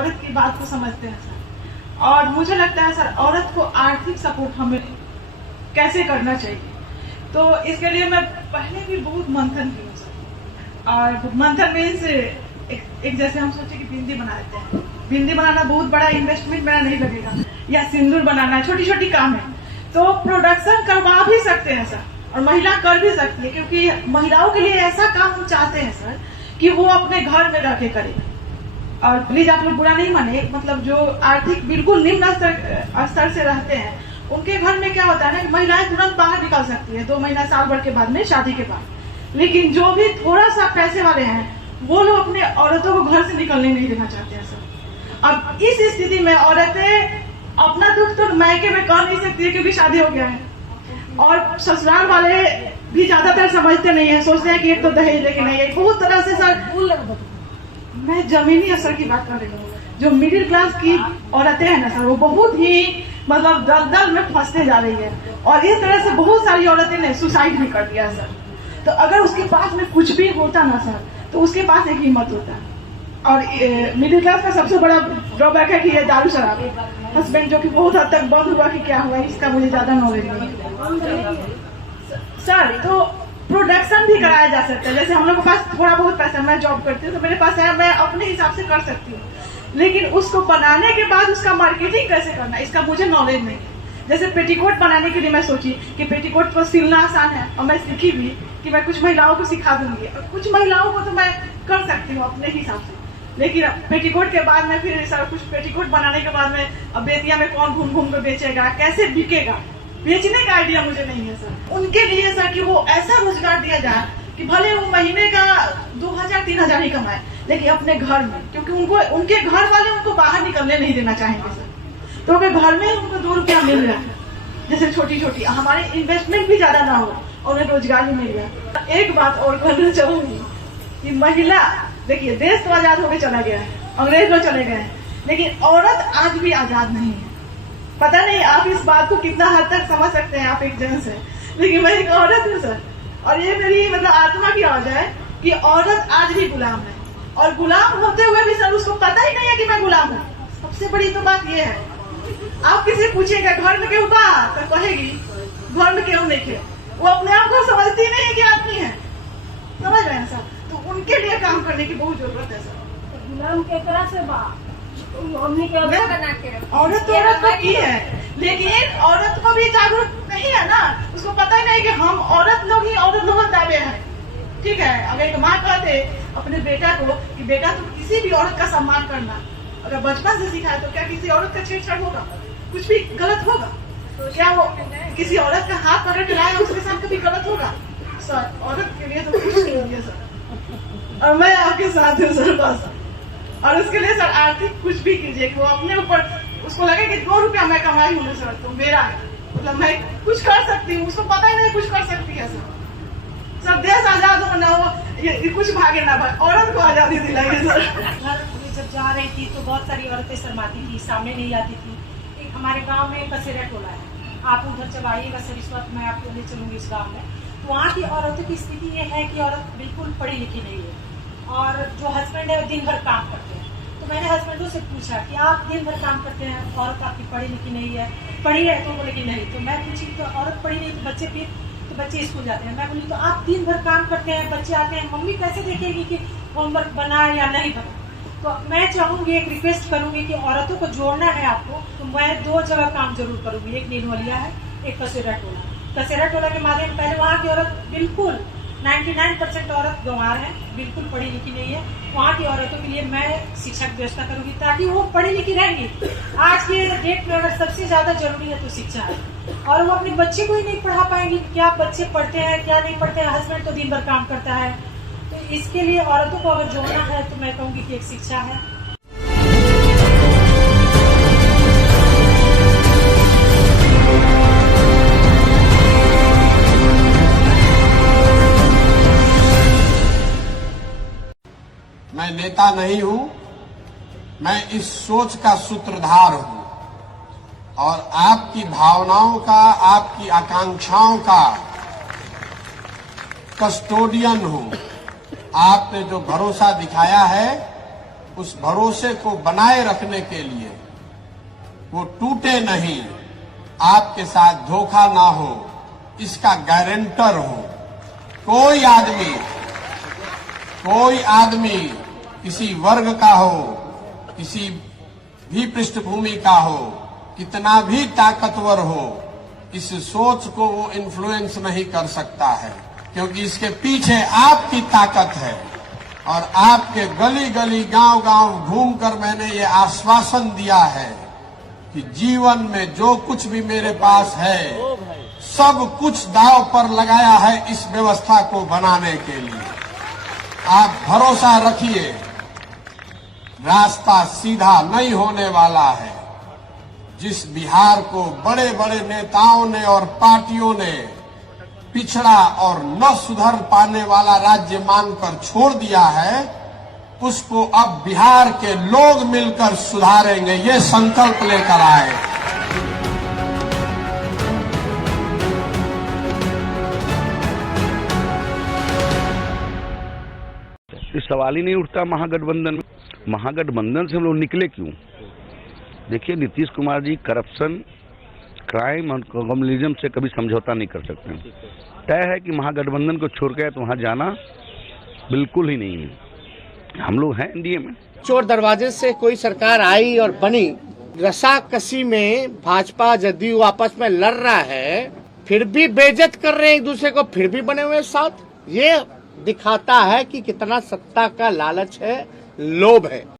औरत की बात को समझते हैं सर। और मुझे लगता है सर औरत को आर्थिक सपोर्ट हमें कैसे करना चाहिए, तो इसके लिए मैं पहले भी बहुत मंथन की हूँ सर। और मंथन में से एक जैसे हम सोचे कि बिंदी बना देते हैं, बिंदी बनाना बहुत बड़ा इन्वेस्टमेंट मेरा नहीं लगेगा, या सिंदूर बनाना, छोटी छोटी काम है, तो प्रोडक्शन करवा भी सकते हैं सर, और महिला कर भी सकती है, क्योंकि महिलाओं के लिए ऐसा काम हम चाहते हैं सर कि वो अपने घर में रह के करे। और प्लीज आप लोग बुरा नहीं माने, मतलब जो आर्थिक बिल्कुल निम्न स्तर से रहते हैं उनके घर में क्या होता है ना, महिलाएं तुरंत बाहर निकल सकती है 2 महीना साल भर के बाद में, शादी के बाद। लेकिन जो भी थोड़ा सा पैसे वाले हैं वो लोग अपने औरतों को घर से निकलने नहीं देना चाहते हैं सर। अब इस स्थिति में औरतें अपना दुख तो मायके में कह नहीं सकती है क्योंकि शादी हो गया है, और ससुराल वाले भी ज्यादातर समझते नहीं है, सोचते हैं कि एक तो दहेज लेके नहीं है। बहुत तरह से सर, मैं जमीनी असर की बात कर रही हूँ, जो मिडिल क्लास की औरतें हैं ना सर, वो बहुत ही मतलब दलदल में फंसते जा रही है, और इस तरह से बहुत सारी औरतें ने सुसाइड भी कर दिया सर। तो अगर उसके पास में कुछ भी होता ना सर, तो उसके पास एक हिम्मत होता है। और मिडिल क्लास का सबसे बड़ा ड्रॉबैक है कि ये दारू शराब, हस्बैंड जो कि बहुत हद तक बंद हुआ कि क्या हुआ, इसका मुझे ज्यादा नॉलेज नहीं सर। तो प्रोडक्शन भी कराया जा सकता है, जैसे हम लोग के पास थोड़ा बहुत पैसा, मैं जॉब करती हूँ तो मेरे पास है, मैं अपने हिसाब से कर सकती हूँ, लेकिन उसको बनाने के बाद उसका मार्केटिंग कैसे करना, इसका मुझे नॉलेज नहीं है। जैसे पेटीकोट बनाने के लिए मैं सोची कि पेटीकोट को सिलना आसान है, और मैं सीखी भी कि मैं कुछ महिलाओं को सिखा दूंगी, और कुछ महिलाओं को तो मैं कर सकती हूँ अपने हिसाब से। लेकिन पेटीकोट के बाद में फिर सर कुछ पेटीकोट बनाने के बाद में अब बेतिया में कौन घूम घूम कर बेचेगा, कैसे बिकेगा, बेचने का आइडिया मुझे नहीं है सर। उनके लिए सर कि वो ऐसा रोजगार दिया जाए कि भले वो महीने का 2000-3000 ही कमाए, लेकिन अपने घर में, क्योंकि उनके घर वाले उनको बाहर निकलने नहीं देना चाहेंगे सर, तो अगर घर में उनको 2 रुपया मिल रहा है, जैसे छोटी छोटी, हमारे इन्वेस्टमेंट भी ज्यादा ना हो और उन्हें रोजगार भी मिल रहा है। एक बात और कहना चाहूंगी कि महिला, देखिए देश तो आजाद होकर चला गया है, अंग्रेज लोग चले गए हैं, लेकिन औरत आज भी आजाद नहीं है। पता नहीं आप इस बात को कितना हद तक समझ सकते हैं, आप एक जेंट्स हैं, लेकिन मैं एक औरत हूँ सर, और ये मेरी मतलब आत्मा की आवाज है कि औरत आज भी गुलाम है, और गुलाम होते हुए भी सर उसको पता ही नहीं है कि मैं गुलाम हूँ। सबसे बड़ी तो बात ये है, आप किसी पूछेगा घर में क्यों बा, तो कहेगी घर में क्यों नहीं थे, वो अपने आप को समझती नहीं है कि आदमी है, समझ रहे हैं सर। तो उनके लिए काम करने की बहुत जरूरत है सर। गुलाम के तरह से बा औरत तो औरत को की है, लेकिन औरत को भी जागरूक नहीं है ना, उसको पता ही नहीं कि हम औरत लोग ही औरत लोग दावे हैं। ठीक है, अगर एक माँ कहते अपने बेटा को कि बेटा तुम किसी भी औरत का सम्मान करना, अगर बचपन से सिखाए तो क्या किसी औरत का छेड़छाड़ होगा, कुछ भी गलत होगा? तो क्या वो किसी औरत का हाथ पकड़ के लाए उसके साथ कभी गलत होगा? सर औरत के लिए तो कुछ नहीं है सर, और मैं आपके साथ हूँ सर बस। और उसके लिए सर आर्थिक कुछ भी कीजिए कि वो अपने ऊपर, उसको लगे कि 2 रुपया मैं कमाई हूँ सर तो मेरा है, मतलब मैं कुछ कर सकती हूँ, उसको पता ही नहीं कुछ कर सकती है सर। सब देश आजाद हो ना हो, ये कुछ भागे ना भागे, औरत को आजादी दिलाइए सर। घर जब जा रही थी तो बहुत सारी औरतें शर्माती थी, सामने नहीं आती थी। एक हमारे गांव में कसेरा टोला है, आप उधर जब आइएगा सर इस वक्त मैं आपको ले चलूंगी इस गांव में, तो वहाँ की औरतों की स्थिति ये है कि औरत बिल्कुल पढ़ी लिखी नहीं है, और जो हस्बैंड है वो दिन भर काम करते हैं। तो मैंने हस्बैंडों से पूछा कि आप दिन भर काम करते हैं, औरत आपकी पढ़ी लिखी नहीं है, पढ़ी है तो बोले कि नहीं। तो मैं पूछी तो औरत पढ़ी नहीं तो बच्चे फिर, तो बच्चे स्कूल जाते हैं। मैं बोली तो आप दिन भर काम करते हैं, बच्चे आते हैं, मम्मी कैसे देखेगी कि होमवर्क बना या नहीं बना? तो मैं चाहूंगी, एक रिक्वेस्ट करूंगी कि औरतों को जोड़ना है आपको, तो मैं 2 जगह काम जरूर करूंगी, एक नीनवलिया है, एक कसेरा टोला। कसेरा टोला के माध्यम पहले वहाँ की औरत बिल्कुल 99% औरत गंवार है, बिल्कुल पढ़ी लिखी नहीं है। वहाँ की औरतों के लिए मैं शिक्षा की व्यवस्था करूंगी ताकि वो पढ़ी लिखी रहेंगी। आज के डेट में अगर सबसे ज्यादा जरूरी है तो शिक्षा है, और वो अपने बच्चे को ही नहीं पढ़ा पाएंगी। क्या बच्चे पढ़ते हैं क्या नहीं पढ़ते हैं, हस्बैंड तो दिन भर काम करता है। तो इसके लिए औरतों को अगर जोड़ना है तो मैं कहूँगी कि एक शिक्षा है। मैं नेता नहीं हूं, मैं इस सोच का सूत्रधार हूं, और आपकी भावनाओं का, आपकी आकांक्षाओं का कस्टोडियन हूं। आपने जो भरोसा दिखाया है उस भरोसे को बनाए रखने के लिए, वो टूटे नहीं, आपके साथ धोखा ना हो, इसका गारंटर हो। कोई आदमी किसी वर्ग का हो, किसी भी पृष्ठभूमि का हो, कितना भी ताकतवर हो, इस सोच को वो इन्फ्लुएंस नहीं कर सकता है, क्योंकि इसके पीछे आपकी ताकत है। और आपके गली गली गांव गांव घूमकर मैंने ये आश्वासन दिया है कि जीवन में जो कुछ भी मेरे पास है सब कुछ दांव पर लगाया है इस व्यवस्था को बनाने के लिए। आप भरोसा रखिए, रास्ता सीधा नहीं होने वाला है। जिस बिहार को बड़े बड़े नेताओं ने और पार्टियों ने पिछड़ा और न सुधर पाने वाला राज्य मानकर छोड़ दिया है, उसको अब बिहार के लोग मिलकर सुधारेंगे, ये संकल्प लेकर आए। इस सवाल ही नहीं उठता महागठबंधन में। महागठबंधन से हम लोग निकले क्यों? देखिए, नीतीश कुमार जी करप्शन, क्राइम और कम्युनलिज्म से कभी समझौता नहीं कर सकते। तय है कि महागठबंधन को छोड़ के तो वहां जाना बिल्कुल ही नहीं है। हम लोग हैं एनडीए में। चोर दरवाजे से कोई सरकार आई और बनी, रसाकसी में भाजपा जदयू आपस में लड़ रहा है, फिर भी बेइज्जत कर रहे हैं एक दूसरे को, फिर भी बने हुए साथ। ये दिखाता है कि कितना सत्ता का लालच है, लोभ है।